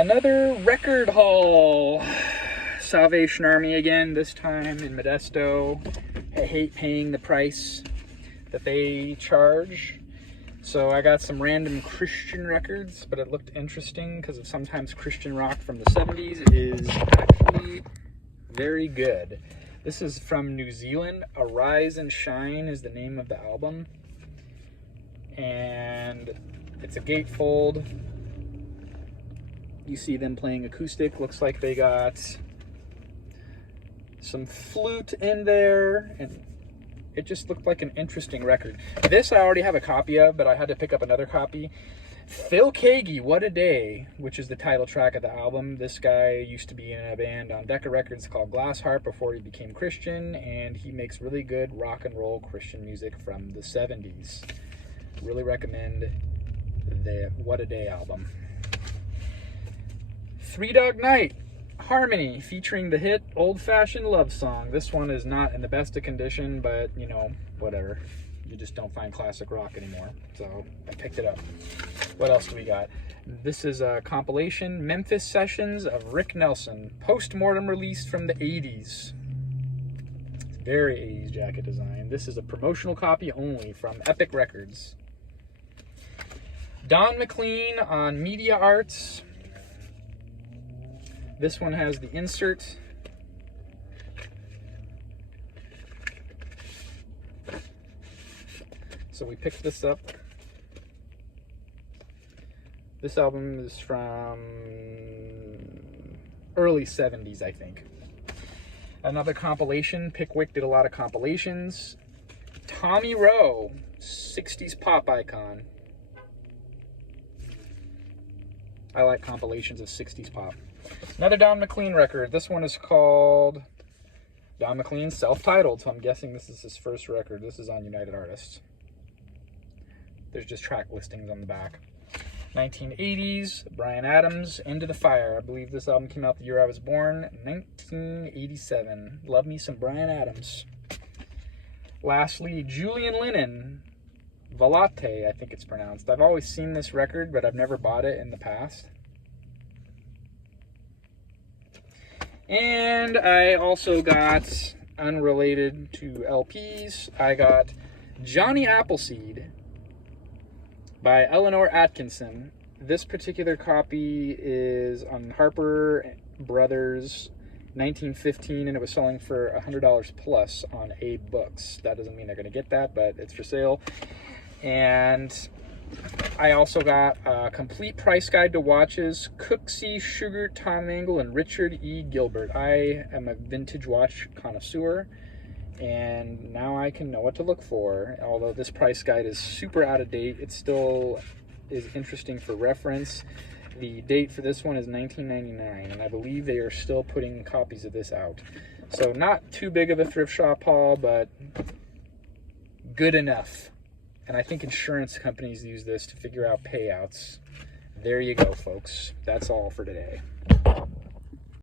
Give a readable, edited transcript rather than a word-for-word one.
Another record haul. Salvation Army again, this time in Modesto. I hate paying the price that they charge. So I got some random Christian records, but it looked interesting because sometimes Christian rock from the 70s is actually very good. This is from New Zealand. Arise and Shine is the name of the album. And it's a gatefold. You see them playing acoustic. Looks like they got some flute in there, and it just looked like an interesting record. This I already have a copy of, but I had to pick up another copy. Phil Keaggy, What a Day, which is the title track of the album. This guy used to be in a band on Decca Records called Glass Harp before he became Christian, and he makes really good rock and roll Christian music from the 70s. Really recommend the What a Day album. Three Dog Night, Harmony, featuring the hit Old Fashioned Love Song. This one is not in the best of condition, but you know, whatever. You just don't find classic rock anymore. So I picked it up. What else do we got? This is a compilation, Memphis Sessions of Rick Nelson, post-mortem release from the 80s. It's very 80s jacket design. This is a promotional copy only from Epic Records. Don McLean on Media Arts. This one has the insert. So we picked this up. This album is from early 70s, I think. Another compilation. Pickwick did a lot of compilations. Tommy Rowe, 60s pop icon. I like compilations of 60s pop. Another Don McLean record. This one is called Don McLean Self-Titled, so I'm guessing this is his first record. This is on United Artists. There's just track listings on the back. 1980s, Bryan Adams, Into the Fire. I believe this album came out the year I was born, 1987. Love me some Bryan Adams. Lastly, Julian Lennon, Volate, I think it's pronounced. I've always seen this record, but I've never bought it in the past. And I also got, unrelated to LPs, I got Johnny Appleseed by Eleanor Atkinson. This particular copy is on Harper Brothers 1915, and it was selling for $100 plus on Abe Books. That doesn't mean they're going to get that, but it's for sale. And I also got a complete price guide to watches, Cooksey, Sugar, Tom Mangle, and Richard E. Gilbert. I am a vintage watch connoisseur, and now I can know what to look for. Although this price guide is super out of date, it still is interesting for reference. The date for this one is 1999, and I believe they are still putting copies of this out. So not too big of a thrift shop haul, but good enough. And I think insurance companies use this to figure out payouts. There you go, folks. That's all for today.